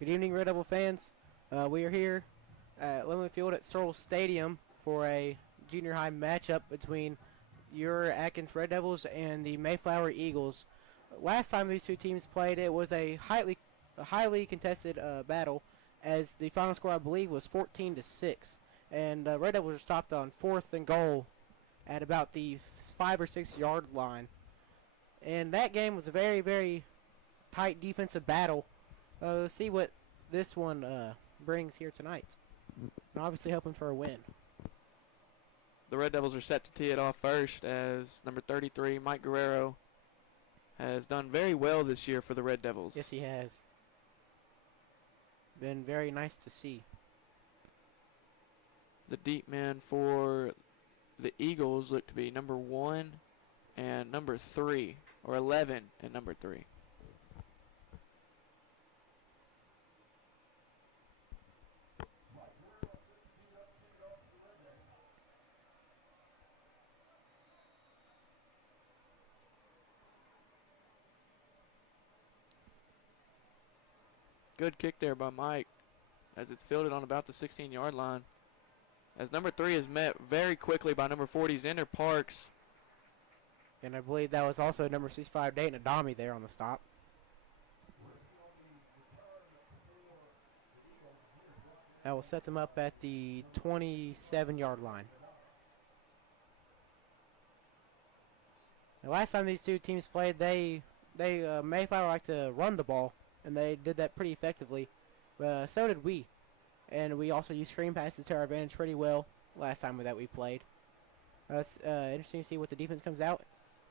Good evening, Red Devil fans. We are here at Lemon Field at Searle Stadium for a junior high matchup between your Atkins Red Devils and the Mayflower Eagles. Last time these two teams played, it was a highly contested battle, as the final score I believe was 14-6, and Red Devils were stopped on 4th and goal at about the 5 or 6 yard line, and that game was a very tight defensive battle. Let's see what this one brings here tonight. And obviously hoping for a win. The Red Devils are set to tee it off first, as number 33, Mike Guerrero, has done very well this year for the Red Devils. Yes, he has. Been very nice to see. The deep men for the Eagles look to be number 1 and number 3, or 11 and number 3. Good kick there by Mike, as it's fielded on about the 16-yard line. As number 3 is met very quickly by number 40, Xander Parks. And I believe that was also number 65, Dayton Adami there on the stop. That will set them up at the 27-yard line. The last time these two teams played, Mayflower liked to run the ball, and they did that pretty effectively. So did we. And we also used screen passes to our advantage pretty well last time that we played. It's interesting to see what the defense comes out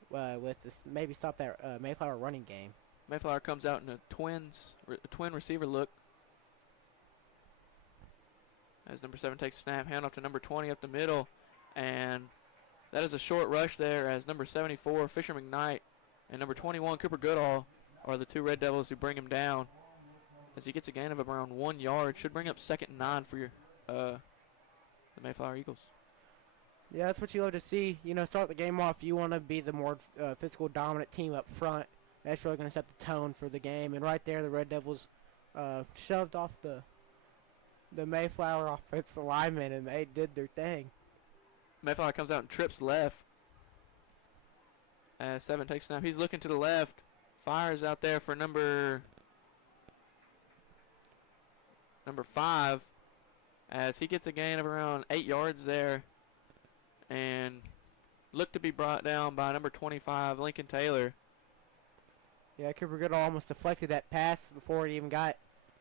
with to maybe stop that Mayflower running game. Mayflower comes out in a twin receiver look, as number 7 takes a snap, hand off to number 20 up the middle, and that is a short rush there, as number 74, Fisher McKnight, and number 21, Cooper Goodall, are the two Red Devils who bring him down, as he gets a gain of around 1 yard. Should bring up 2nd and 9 for the Mayflower Eagles. Yeah, that's what you love to see. You know, start the game off, you want to be the more physical, dominant team up front. That's really going to set the tone for the game. And right there, the Red Devils shoved off the Mayflower offensive lineman, and they did their thing. Mayflower comes out and trips left. As 7 takes snap, he's looking to the left. Fires out there for number 5, as he gets a gain of around 8 yards there, and looked to be brought down by number 25, Lincoln Taylor. Yeah, Cooper Goodall almost deflected that pass before it even got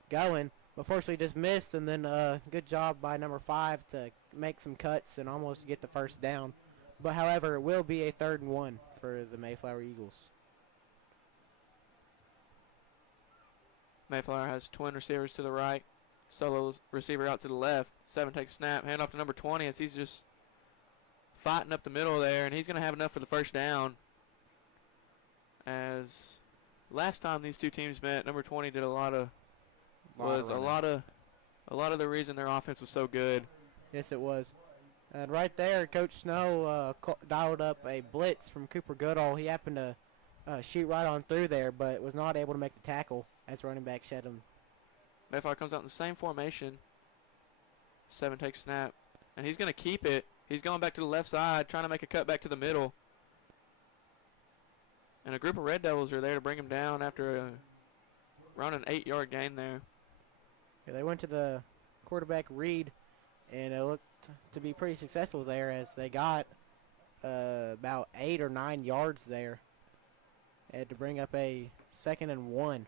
going, but fortunately just missed, and then good job by number 5 to make some cuts and almost get the first down. But however, it will be a 3rd and 1 for the Mayflower Eagles. Mayflower has twin receivers to the right, solo receiver out to the left. 7 takes snap, hand off to number 20, as he's just fighting up the middle there, and he's going to have enough for the first down. As last time these two teams met, number 20 did a lot of the reason their offense was so good. Yes, it was. And right there, Coach Snow dialed up a blitz from Cooper Goodall. He happened to shoot right on through there, but was not able to make the tackle as running back shed him. Mayflower comes out in the same formation. 7 takes snap, and he's going to keep it. He's going back to the left side, trying to make a cut back to the middle. And a group of Red Devils are there to bring him down after around an 8-yard gain there. Yeah, they went to the quarterback read, and it looked to be pretty successful there, as they got about 8 or 9 yards there. They had to bring up a 2nd and 1.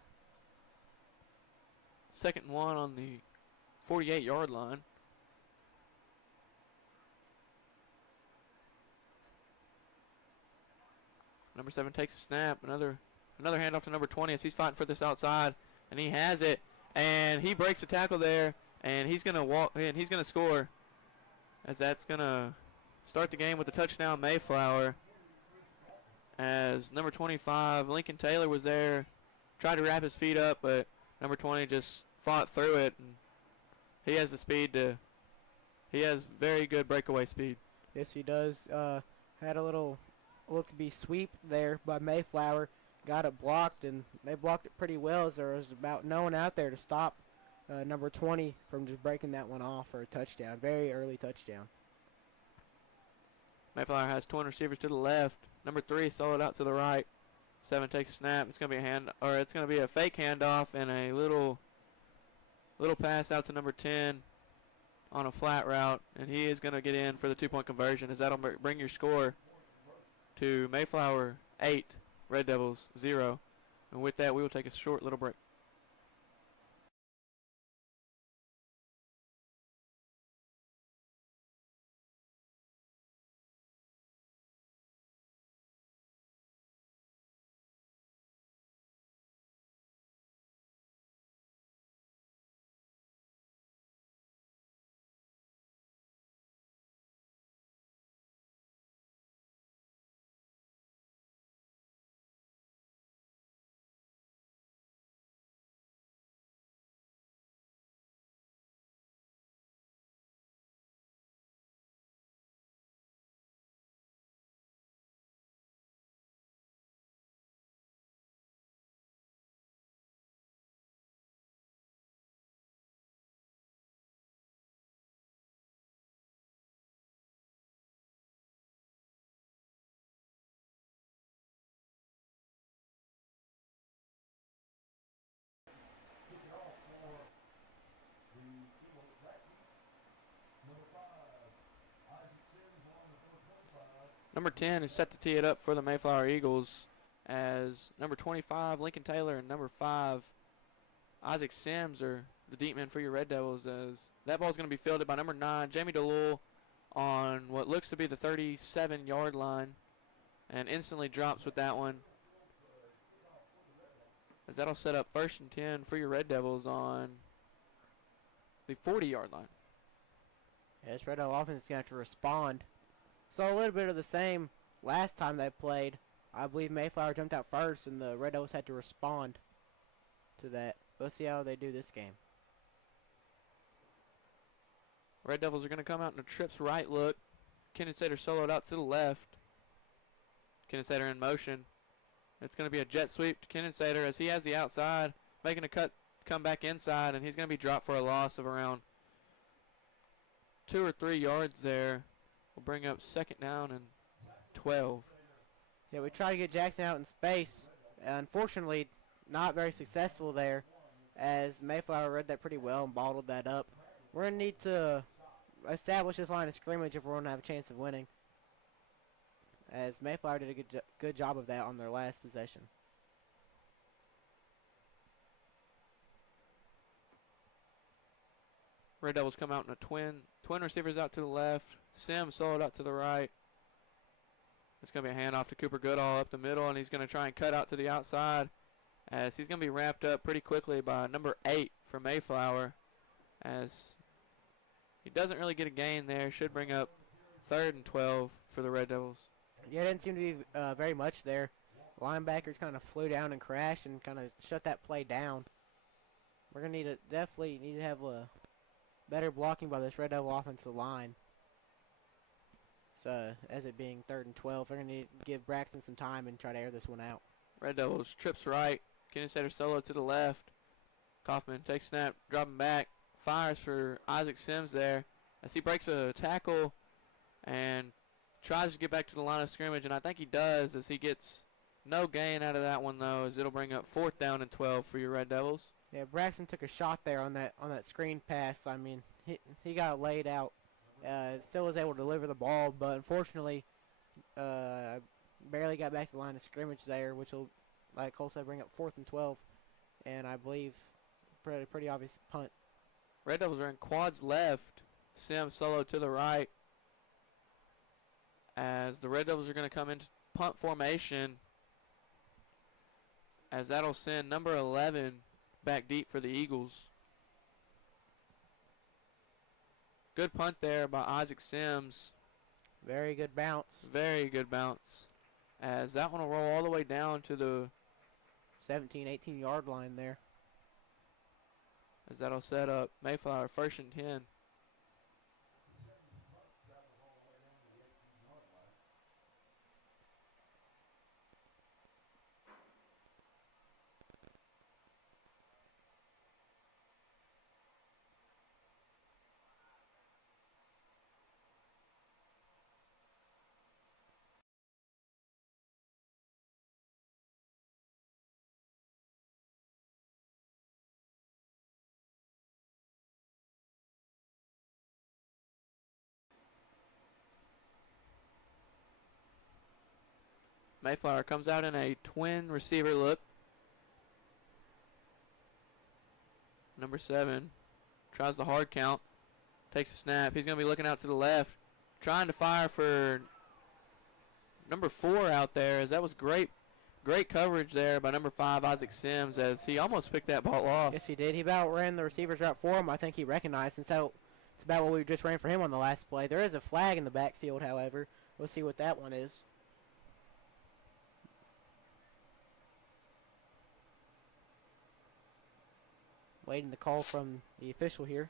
2nd and 1 on the 48-yard line. Number 7 takes a snap. Another handoff to number 20 as he's fighting for this outside, and he has it, and he breaks the tackle there, and he's gonna walk and he's gonna score, as that's gonna start the game with a touchdown, Mayflower. As number 25, Lincoln Taylor, was there, tried to wrap his feet up, but number 20 just fought through it, and he has the speed to. He has very good breakaway speed. Yes, he does. Had a little look to be sweep there by Mayflower. Got it blocked, and they blocked it pretty well, as there was about no one out there to stop number 20 from just breaking that one off for a touchdown. Very early touchdown. Mayflower has twin receivers to the left. Number 3 soloed out to the right. 7 takes a snap. It's gonna be it's gonna be a fake handoff and a little pass out to number 10 on a flat route, and he is gonna get in for the 2-point conversion, as that'll bring your score to Mayflower 8, Red Devils 0. And with that, we will take a short little break. Number 10 is set to tee it up for the Mayflower Eagles, as number 25, Lincoln Taylor, and number 5, Isaac Sims are the deep men for your Red Devils, as that ball is going to be fielded by number 9, Jamie DeLuel, on what looks to be the 37-yard line, and instantly drops with that one, as that'll set up 1st and 10 for your Red Devils on the 40-yard line. Yeah, this Red Devil offense is going to have to respond. So a little bit of the same last time they played. I believe Mayflower jumped out first, and the Red Devils had to respond to that. We'll see how they do this game. Red Devils are going to come out in a trips right look. Kenan Sater soloed out to the left. Kenan Sater in motion. It's going to be a jet sweep to Kenan Sater, as he has the outside, making a cut, come back inside, and he's going to be dropped for a loss of around 2 or 3 yards there. We'll bring up 2nd down and 12. Yeah, we try to get Jackson out in space. Unfortunately, not very successful there, as Mayflower read that pretty well and bottled that up. We're going to need to establish this line of scrimmage if we're going to have a chance of winning, as Mayflower did a good job of that on their last possession. Red Devils come out in a twin receivers out to the left. Sims soloed out to the right. It's going to be a handoff to Cooper Goodall up the middle, and he's going to try and cut out to the outside, as he's going to be wrapped up pretty quickly by number 8 for Mayflower, as he doesn't really get a gain there. Should bring up 3rd and 12 for the Red Devils. Yeah, it didn't seem to be very much there. Linebackers kind of flew down and crashed and kind of shut that play down. We're going to definitely need to have a better blocking by this Red Devil offensive line. So, as it being 3rd and 12, we're going to need to give Braxton some time and try to air this one out. Red Devils trips right. Kenan Sater solo to the left. Kaufman takes snap, dropping back, fires for Isaac Sims there, as he breaks a tackle and tries to get back to the line of scrimmage, and I think he does, as he gets no gain out of that one, though, as it'll bring up 4th down and 12 for your Red Devils. Yeah, Braxton took a shot there on that screen pass. I mean, he got laid out. Still was able to deliver the ball, but unfortunately, barely got back to the line of scrimmage there, which will, like Cole said, bring up 4th and 12, and I believe pretty obvious punt. Red Devils are in quads left. Sims solo to the right, as the Red Devils are going to come into punt formation, as that'll send number 11 back deep for the Eagles. Good punt there by Isaac Sims. Very good bounce. Very good bounce, as that one will roll all the way down to the 17, 18-yard line there. As that'll set up Mayflower 1st and 10. Mayflower comes out in a twin receiver look. Number 7 tries the hard count. Takes a snap. He's going to be looking out to the left. Trying to fire for number 4 out there, as that was great coverage there by number 5, Isaac Sims, as he almost picked that ball off. Yes, he did. He about ran the receiver's route for him. I think he recognized, and so it's about what we just ran for him on the last play. There is a flag in the backfield, however. We'll see what that one is. Waiting the call from the official here.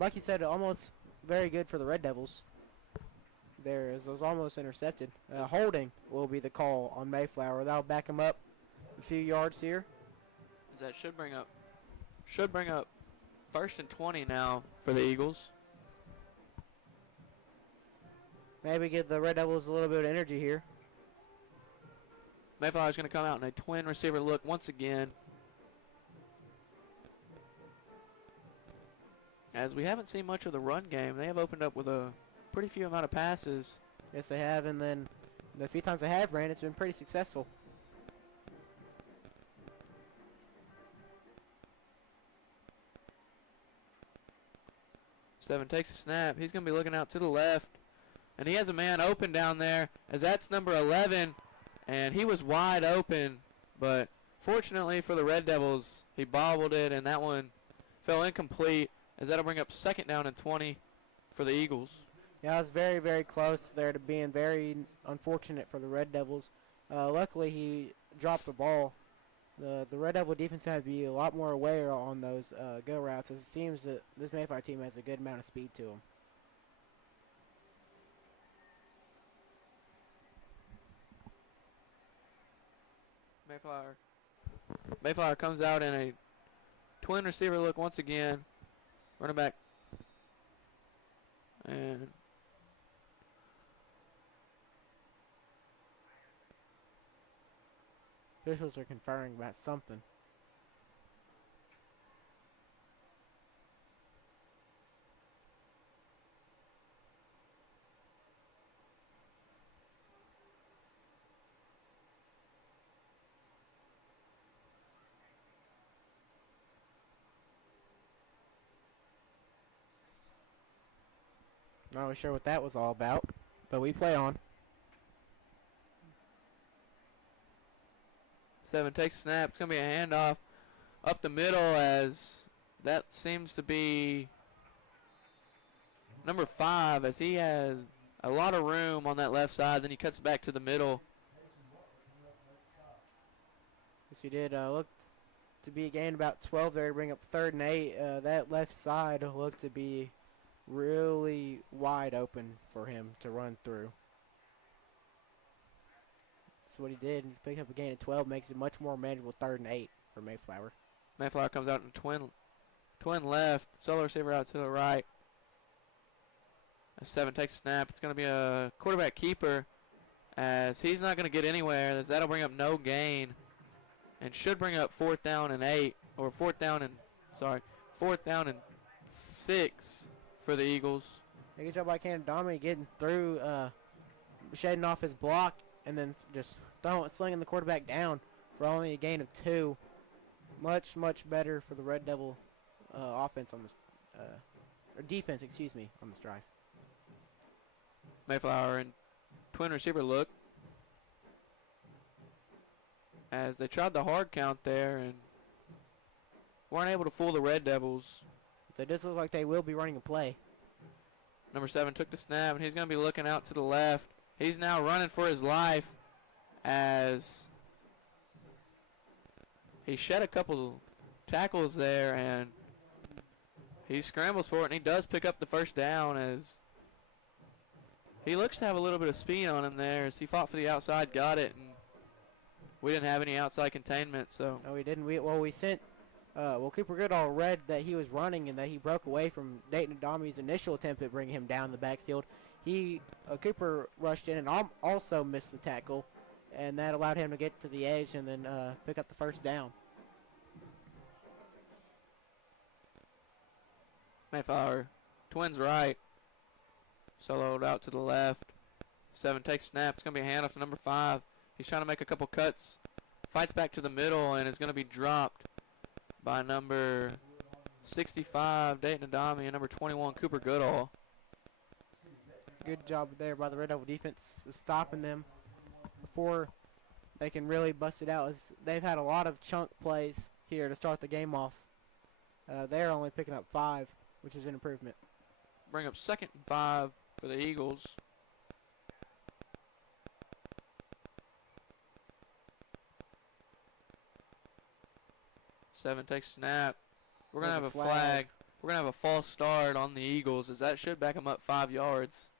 Like you said, almost very good for the Red Devils. There is, it was almost intercepted. Holding will be the call on Mayflower. That'll back him up a few yards here. That should bring up 1st and 20 now for the Eagles. Maybe give the Red Devils a little bit of energy here. Mayflower's going to come out in a twin receiver look once again, as we haven't seen much of the run game. They have opened up with a pretty few amount of passes. Yes, they have, and then the few times they have ran, it's been pretty successful. Seven takes a snap. He's going to be looking out to the left, and he has a man open down there, as that's number 11, and he was wide open, but fortunately for the Red Devils, he bobbled it, and that one fell incomplete, as that'll bring up 2nd down and 20 for the Eagles. Yeah, it was very, very close there to being very unfortunate for the Red Devils. Luckily, he dropped the ball. The Red Devil defense had to be a lot more aware on those go routes, as it seems that this Mayflower team has a good amount of speed to them. Mayflower comes out in a twin receiver look once again. Running back. And officials are conferring about something. Not really sure what that was all about, but we play on. 7 takes a snap. It's going to be a handoff up the middle, as that seems to be number 5, as he has a lot of room on that left side. Then he cuts back to the middle. Yes, he did. Looked to be a gain about 12 there to bring up 3rd and 8. That left side looked to be really wide open for him to run through. That's what he did. He picked up a gain of 12, makes it much more manageable 3rd and 8 for Mayflower. Mayflower comes out in twin left, solo receiver out to the right. 7 takes a snap. It's going to be a quarterback keeper, as he's not going to get anywhere, as that'll bring up no gain, and should bring up 4th down and 8, or 4th down and 6 for the Eagles. Good job by Cannon Dominic getting through, shedding off his block, and then just slinging the quarterback down for only a gain of 2. Much, much better for the Red Devil offense on this, or defense, excuse me, on this drive. Mayflower in twin receiver look, as they tried the hard count there and weren't able to fool the Red Devils. They just look like they will be running a play. Number 7 took the snap, and he's going to be looking out to the left. He's now running for his life, as he shed a couple tackles there, and he scrambles for it, and he does pick up the 1st down, as he looks to have a little bit of speed on him there, as he fought for the outside, got it, and we didn't have any outside containment. So no, we didn't. We sent Cooper Goodall read that he was running and that he broke away from Dayton Adami's initial attempt at bringing him down the backfield. Cooper rushed in and also missed the tackle, and that allowed him to get to the edge and then pick up the first down. Mayflower, twins right. Soloed out to the left. 7 takes snap. It's going to be a handoff to number 5. He's trying to make a couple cuts. Fights back to the middle, and it's going to be dropped by number 65, Dayton Adami, and number 21, Cooper Goodall. Good job there by the Red Devil defense of stopping them before they can really bust it out. As they've had a lot of chunk plays here to start the game off. They're only picking up 5, which is an improvement. Bring up 2nd and 5 for the Eagles. Seven takes snap. We're going to have a flag. We're going to have a false start on the Eagles, as that should back them up 5 yards.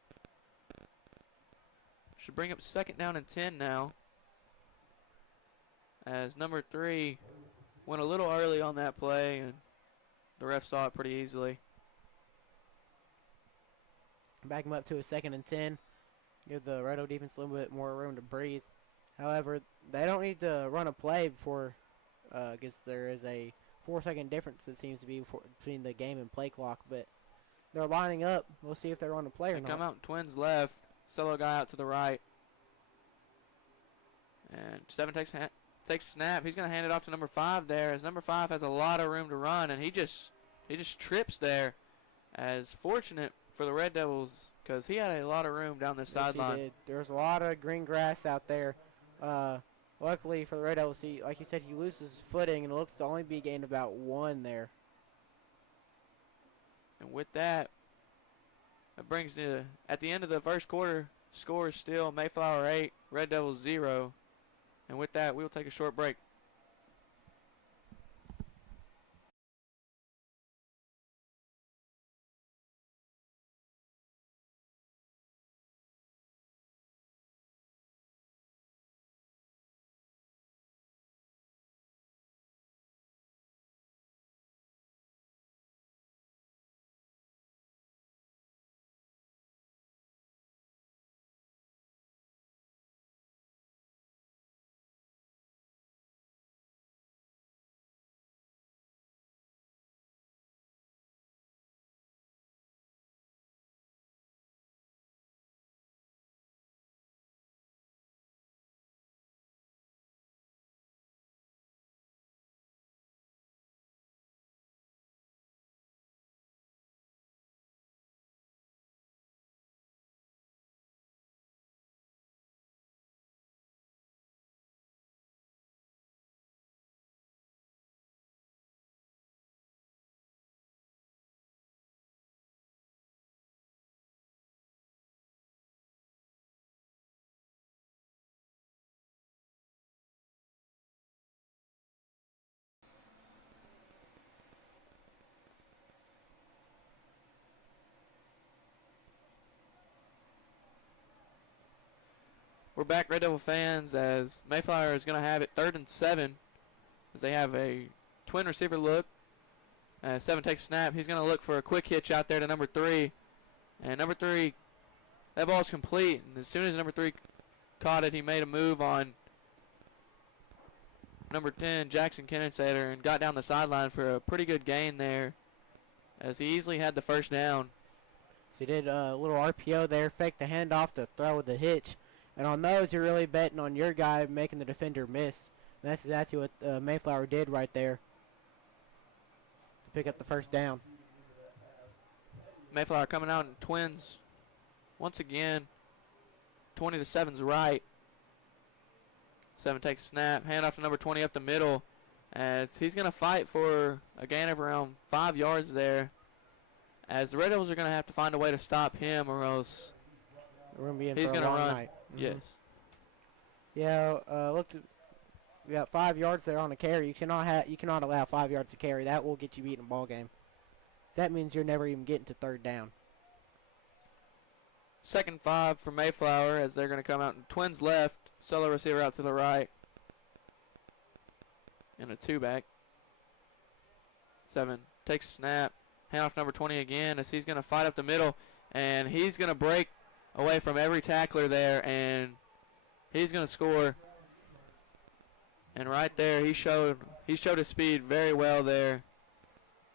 Should bring up 2nd down and 10 now, as number 3 went a little early on that play, and the ref saw it pretty easily. Back them up to a 2nd and 10. Give the Red Devil defense a little bit more room to breathe. However, they don't need to run a play before, because there is a 4-second difference, it seems to be, between the game and play clock. But they're lining up. We'll see if they run a play or not. Come out in twins left. Solo guy out to the right. And 7 takes snap. He's going to hand it off to number 5 there, as number 5 has a lot of room to run, and he just trips there. As fortunate for the Red Devils, because he had a lot of room down this sideline. There was a lot of green grass out there. Luckily for the Red Devils, like you said, he loses his footing, and it looks to only be gained about 1 there. And with that, it brings the, at the end of the first quarter, score is still Mayflower 8, Red Devils 0. And with that, we will take a short break. We're back, Red Devil fans, as Mayflower is going to have it 3rd and 7, as they have a twin receiver look. 7 takes snap. He's going to look for a quick hitch out there to number 3. And number 3, that ball is complete. And as soon as number 3 caught it, he made a move on number 10, Jackson Kennesader, and got down the sideline for a pretty good gain there, as he easily had the first down. So he did a little RPO there, faked the handoff to throw with the hitch. And on those, you're really betting on your guy making the defender miss. And that's exactly what Mayflower did right there to pick up the first down. Mayflower coming out in twins once again. 20-7's right. 7 takes snap. Hand off to number 20 up the middle, as he's going to fight for a gain of around 5 yards there, as the Red Devils are going to have to find a way to stop him, or else We're gonna be in he's for a going to long run. night. Yes. Yeah, we got 5 yards there on a carry. You cannot allow 5 yards to carry. That will get you beaten a ball game. That means you're never even getting to 3rd down. 2nd 5 for Mayflower, as they're going to come out in twins left. Solo receiver out to the right. And a 2-back. 7 takes snap. Hand off number 20 again, as he's going to fight up the middle. And he's going to break away from every tackler there. And He's going to score. And right there, he showed his speed very well there.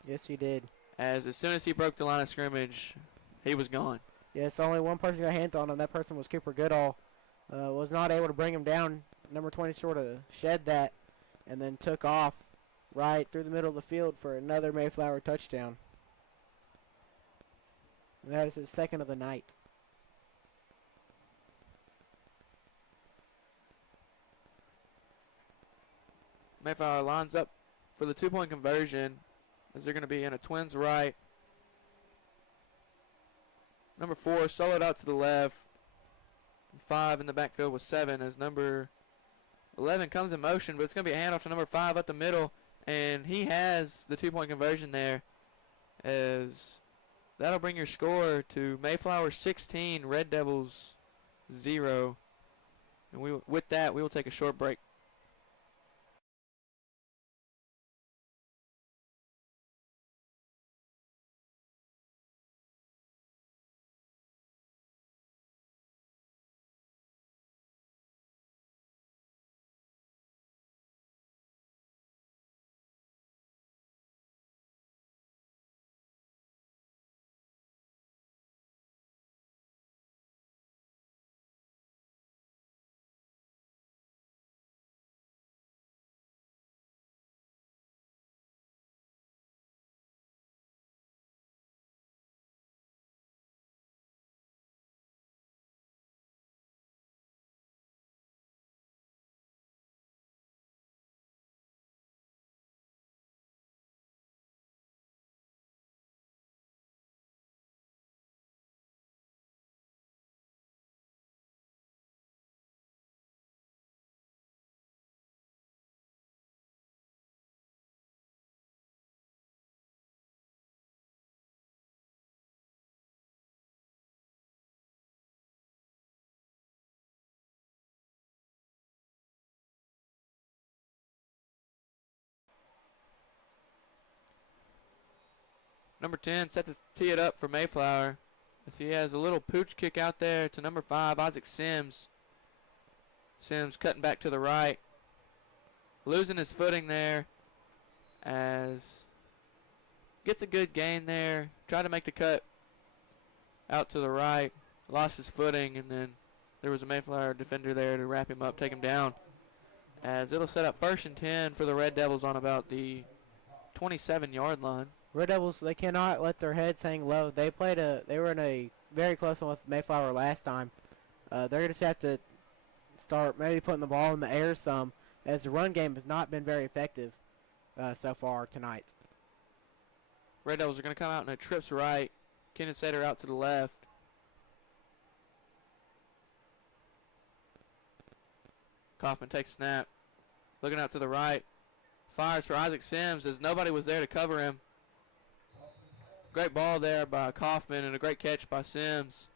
Yes, he did. As soon as he broke the line of scrimmage, he was gone. Yes, only one person got hands on him. That person was Cooper Goodall. Was not able to bring him down. Number 20 sort of shed that and then took off right through the middle of the field for another Mayflower touchdown. And that is his second of the night. Mayflower lines up for the two-point conversion as they're going to be in a twins right. Number 4 soloed out to the left. 5 in the backfield with 7 as number 11 comes in motion, but it's going to be a handoff to number 5 up the middle, and he has the two-point conversion there as that'll bring your score to Mayflower 16, Red Devils 0. And with that, we will take a short break. Number 10 set to tee it up for Mayflower as he has a little pooch kick out there to number 5, Isaac Sims. Sims cutting back to the right, losing his footing there as gets a good gain there. Tried to make the cut out to the right, lost his footing, and then there was a Mayflower defender there to wrap him up, take him down. As it'll set up 1st and 10 for the Red Devils on about the 27-yard line. Red Devils, they cannot let their heads hang low. They were in a very close one with Mayflower last time. They're just have to start maybe putting the ball in the air some, as the run game has not been very effective so far tonight. Red Devils are going to come out in a trips right. Kenan Sater out to the left. Kaufman takes snap. Looking out to the right. Fires for Isaac Sims as nobody was there to cover him. Great ball there by Kaufman and a great catch by Sims.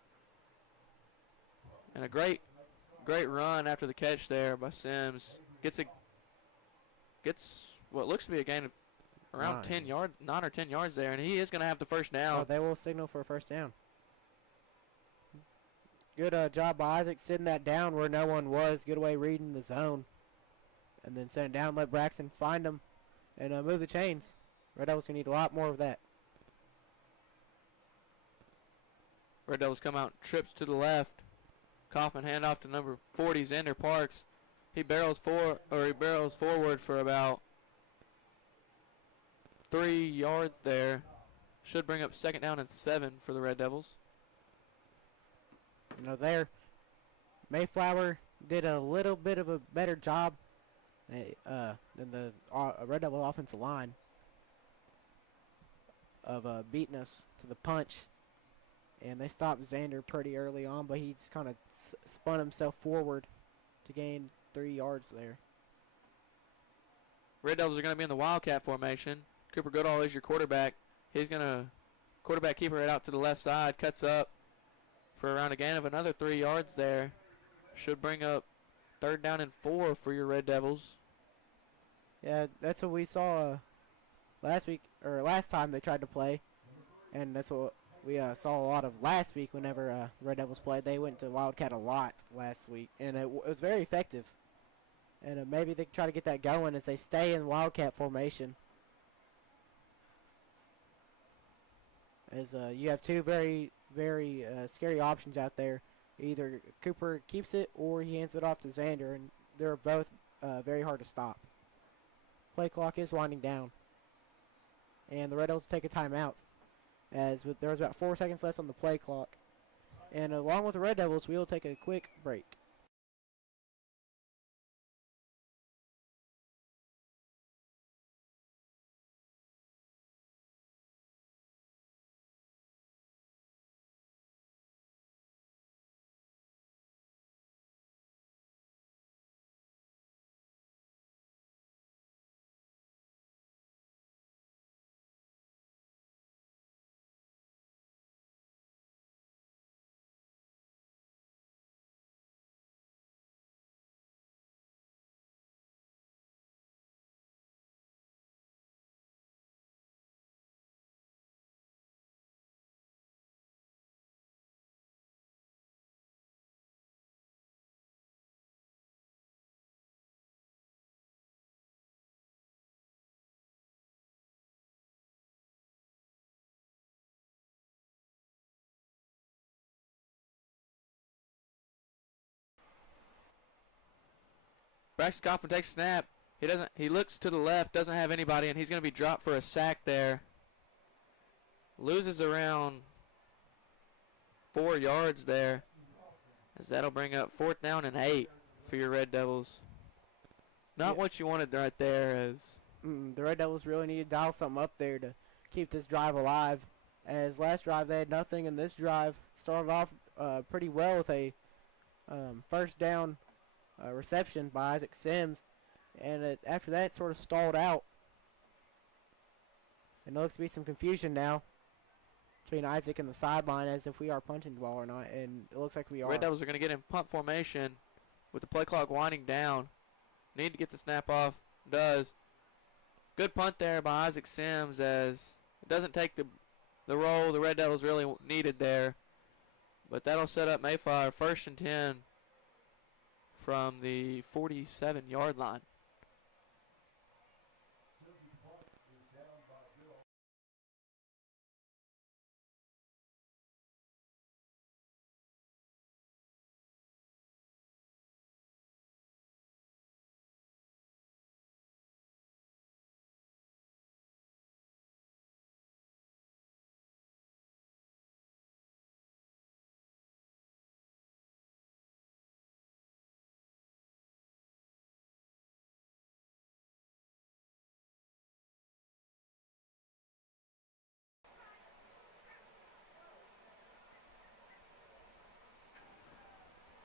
And a great run after the catch there by Sims. Gets what looks to be a gain of around 9 or 10 yards there, and he is going to have the first down. Oh, they will signal for a first down. Good job by Isaac sitting that down where no one was. Good way reading the zone. And then send it down, let Braxton find him, and move the chains. Red Devils going to need a lot more of that. Red Devils come out, trips to the left. Kaufman handoff to number 40, Xander Parks. He barrels forward for about 3 yards there. Should bring up 2nd down and 7 for the Red Devils. There, Mayflower did a little bit of a better job than the Red Devil offensive line of beating us to the punch. And they stopped Xander pretty early on, but he just kind of spun himself forward to gain 3 yards there. Red Devils are going to be in the Wildcat formation. Cooper Goodall is your quarterback. He's going to quarterback keeper it out to the left side, cuts up for around a gain of another 3 yards there. Should bring up 3rd down and 4 for your Red Devils. Yeah, that's what we saw last week or last time they tried to play, and that's what we saw a lot of last week whenever the Red Devils played. They went to Wildcat a lot last week, and it was very effective. And maybe they can try to get that going as they stay in Wildcat formation. As you have two very, very scary options out there. Either Cooper keeps it or he hands it off to Xander, and they're both very hard to stop. Play clock is winding down. And the Red Devils take a timeout, as there was about 4 seconds left on the play clock. And along with the Red Devils, we will take a quick break. Braxton Kaufman takes a snap. He looks to the left, doesn't have anybody, and he's going to be dropped for a sack there. Loses around 4 yards there, as that'll bring up 4th down and 8 for your Red Devils. Not what you wanted right there. As the Red Devils really need to dial something up there to keep this drive alive. As last drive they had nothing, and this drive started off pretty well with a first down reception by Isaac Sims, and after that it sort of stalled out. And there looks to be some confusion now between Isaac and the sideline as if we are punting the ball or not, and it looks like we are. Red Devils are going to get in punt formation with the play clock winding down. Need to get the snap off. Does. Good punt there by Isaac Sims, as it doesn't take the role the Red Devils really needed there. But that'll set up Mayflower 1st and 10 from the 47-yard line.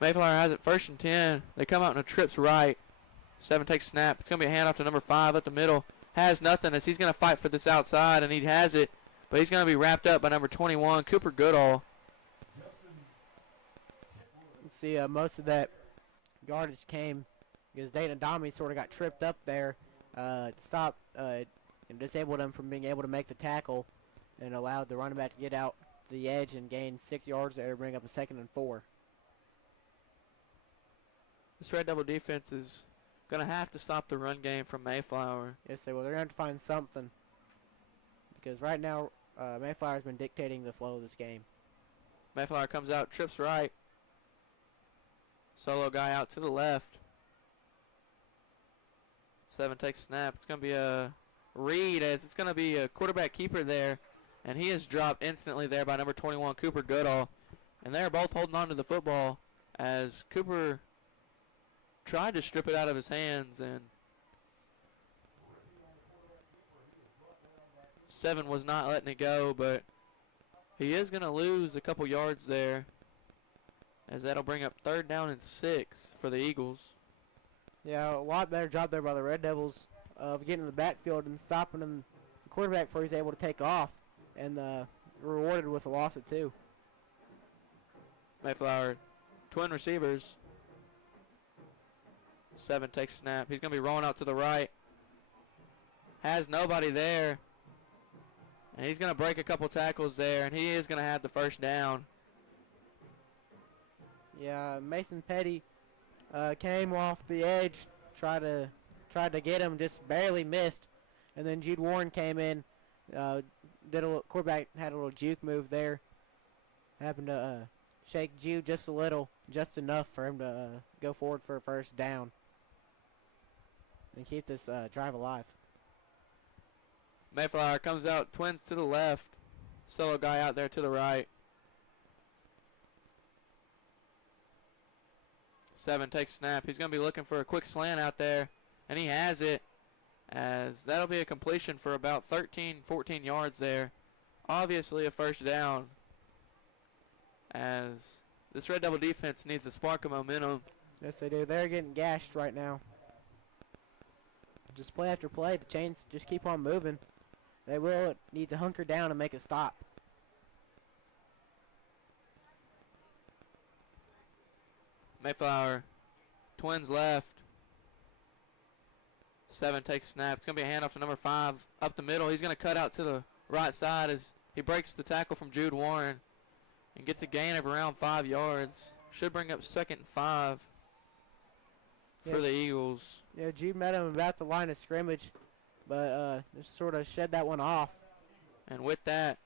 Mayflower has it 1st and 10. They come out and a trips right. 7 takes snap. It's going to be a handoff to number 5 up the middle. Has nothing as he's going to fight for this outside, and he has it. But he's going to be wrapped up by number 21, Cooper Goodall. Let's see, most of that yardage came because Dana Dami sort of got tripped up there, stopped and disabled him from being able to make the tackle, and allowed the running back to get out to the edge and gain 6 yards there to bring up a 2nd and 4. This Red Devil defense is going to have to stop the run game from Mayflower. Yes, they will. They're going to have to find something, because right now Mayflower's been dictating the flow of this game. Mayflower comes out, trips right. Solo guy out to the left. 7 takes snap. It's going to be a read, as it's going to be a quarterback keeper there, and he is dropped instantly there by number 21, Cooper Goodall. And they're both holding on to the football as Cooper tried to strip it out of his hands, and 7 was not letting it go, but he is going to lose a couple yards there, as that'll bring up 3rd down and 6 for the Eagles. Yeah, a lot better job there by the Red Devils of getting in the backfield and stopping him, the quarterback, before he's able to take off, and rewarded with a loss of 2. Mayflower, twin receivers. 7 takes snap. He's going to be rolling out to the right. Has nobody there. And he's going to break a couple tackles there, and he is going to have the first down. Yeah, Mason Petty came off the edge, tried to get him, just barely missed, and then Jude Warren came in, quarterback had a little juke move there, happened to shake Jude just a little, just enough for him to go forward for a first down and keep this drive alive. Mayflower comes out, twins to the left, solo guy out there to the right. 7 takes snap. He's going to be looking for a quick slant out there, and he has it, as that'll be a completion for about 13, 14 yards there. Obviously a first down, as this Red Devil defense needs a spark of momentum. Yes, they do. They're getting gashed right now. Just play after play. The chains just keep on moving. They will need to hunker down and make a stop. Mayflower, twins left. 7 takes snap. It's going to be a handoff to number 5 up the middle. He's going to cut out to the right side as he breaks the tackle from Jude Warren and gets a gain of around 5 yards. Should bring up 2nd and 5 for the Eagles. Yeah, Jude met him about the line of scrimmage, but just sort of shed that one off. And with that,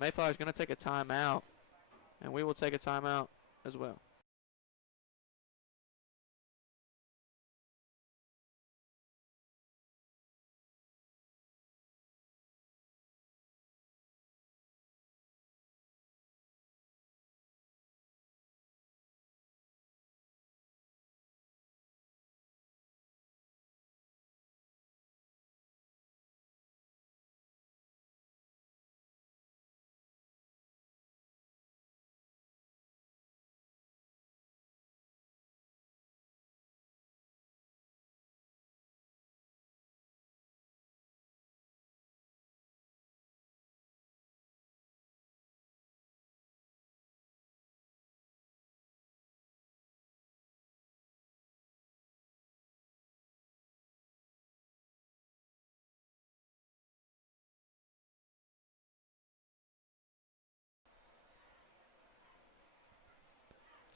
Mayflower's going to take a timeout, and we will take a timeout as well.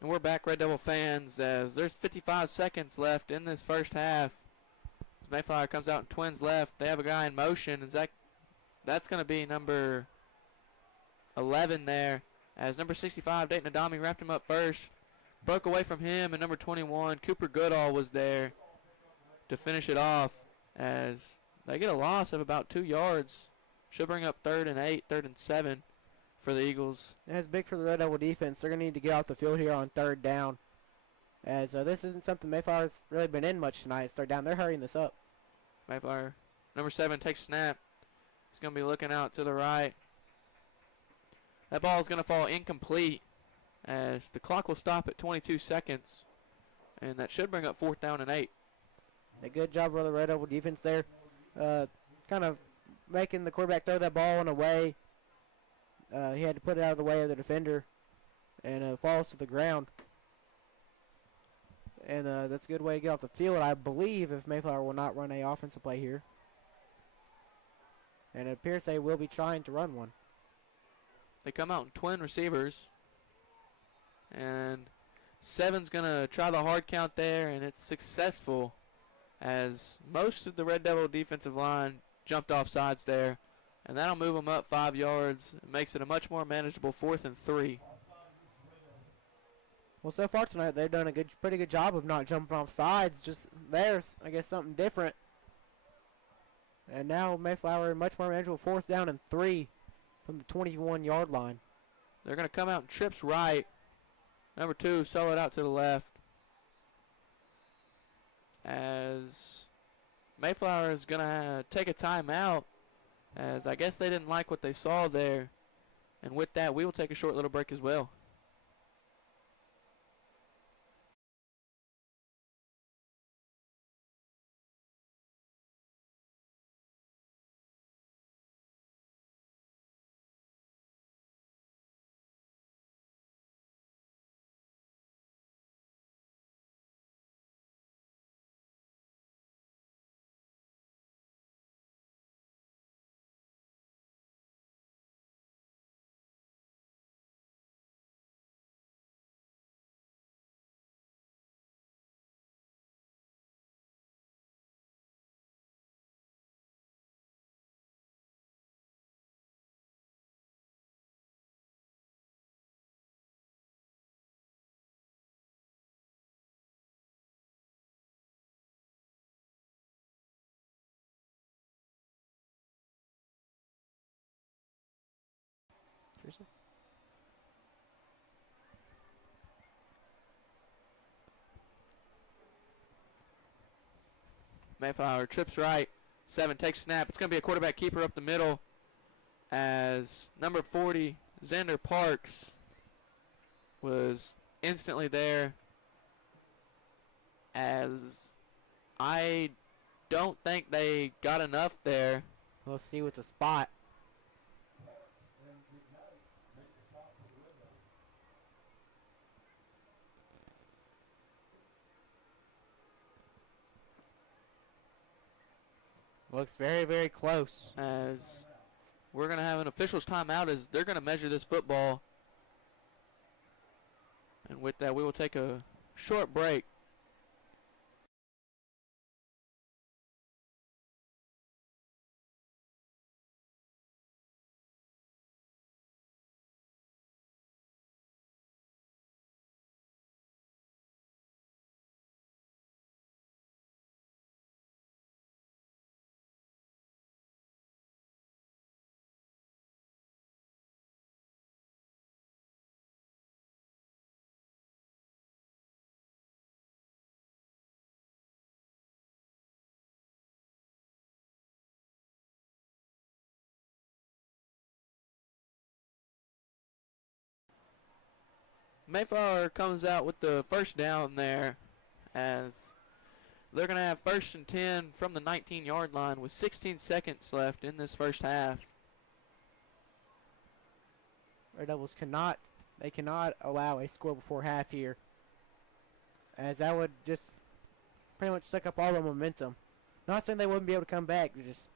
And we're back, Red Devil fans, as there's 55 seconds left in this first half. As Mayflower comes out and twins left. They have a guy in motion. That's going to be number 11 there. As number 65, Dayton Adami, wrapped him up first. Broke away from him, and number 21, Cooper Goodall, was there to finish it off. As they get a loss of about 2 yards. Should bring up 3rd and 8, 3rd and 7 for the Eagles. That's big for the Red Devil defense. They're going to need to get off the field here on 3rd down. As this isn't something Mayflower's really been in much tonight. It's 3rd down. They're hurrying this up. Mayflower, number 7, takes snap. He's going to be looking out to the right. That ball is going to fall incomplete, as the clock will stop at 22 seconds. And that should bring up 4th down and 8. A good job by the Red Devil defense there. Kind of making the quarterback throw that ball in a way. He had to put it out of the way of the defender, and it falls to the ground. And that's a good way to get off the field, I believe, if Mayflower will not run a offensive play here. And it appears they will be trying to run one. They come out in twin receivers. And 7's going to try the hard count there, and it's successful, as most of the Red Devil defensive line jumped off sides there. And that'll move them up 5 yards. It makes it a much more manageable 4th and 3. Well, so far tonight, they've done a pretty good job of not jumping off sides. Just there's, I guess, something different. And now Mayflower much more manageable 4th down and 3 from the 21-yard line. They're going to come out and trips right. Number 2, solo it out to the left. As Mayflower is going to take a timeout, as I guess they didn't like what they saw there. And with that, we will take a short little break as well. Mayflower trips right. 7 takes snap. It's going to be a quarterback keeper up the middle as number 40, Xander Parks, was instantly there, as I don't think they got enough there. We'll see what's a spot. Looks very, very close. As we're going to have an official's timeout as they're going to measure this football. And with that, we will take a short break. Mayflower comes out with the first down there, as they're going to have 1st and 10 from the 19-yard line with 16 seconds left in this first half. Red Devils cannot allow a score before half here, as that would just pretty much suck up all the momentum. Not saying they wouldn't be able to come back, just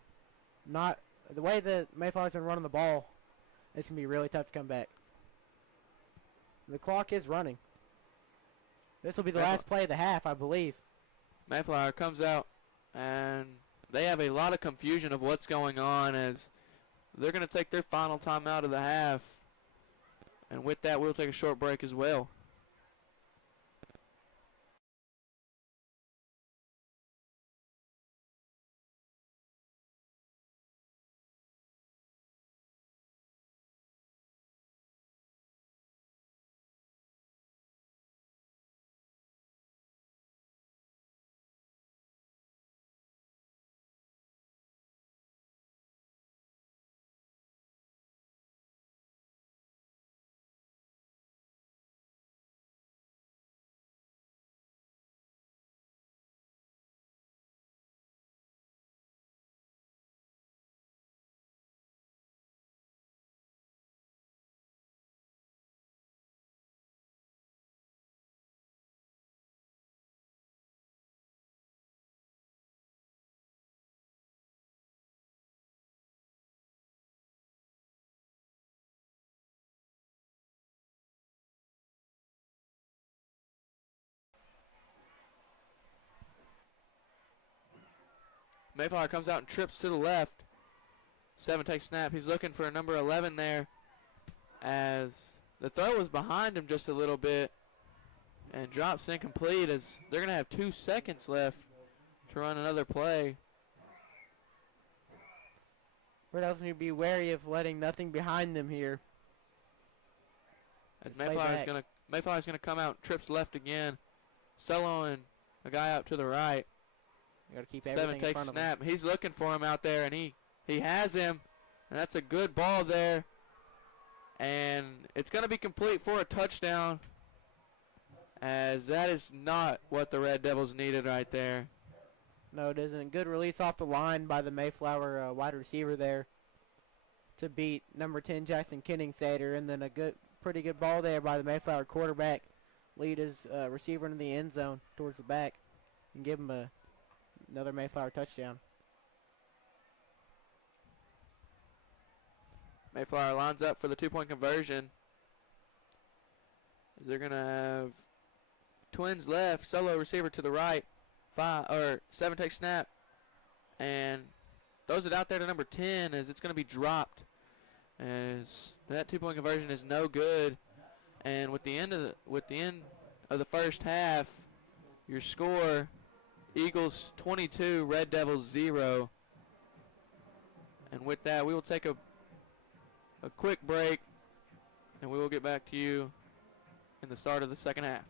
not the way that Mayflower's been running the ball. It's gonna be really tough to come back. The clock is running. This will be the last play of the half, I believe. Mayflower comes out, and they have a lot of confusion of what's going on, as they're going to take their final time out of the half. And with that, we'll take a short break as well. Mayflower comes out and trips to the left. 7 takes snap. He's looking for number 11 there, as the throw was behind him just a little bit and drops incomplete, as they're going to have 2 seconds left to run another play. Red Devils need to be wary of letting nothing behind them here. As Mayflower's going to come out, trips left again, soloing a guy out to the right. You got to keep everything 7 takes in front snap. of him. He's looking for him out there, and he has him, and that's a good ball there. And it's going to be complete for a touchdown, as that is not what the Red Devils needed right there. No, it isn't. Good release off the line by the Mayflower wide receiver there to beat number 10 Jackson Kenningsater, and then a pretty good ball there by the Mayflower quarterback. Lead his receiver into the end zone towards the back and give him another Mayflower touchdown. Mayflower lines up for the 2-point conversion. They're going to have twins left, solo receiver to the right. 7 takes snap and throws it out there to number 10, as it's going to be dropped, as that 2-point conversion is no good. And with the end of the first half, your score: Eagles 22, Red Devils 0. And with that, we will take a quick break, and we will get back to you in the start of the second half.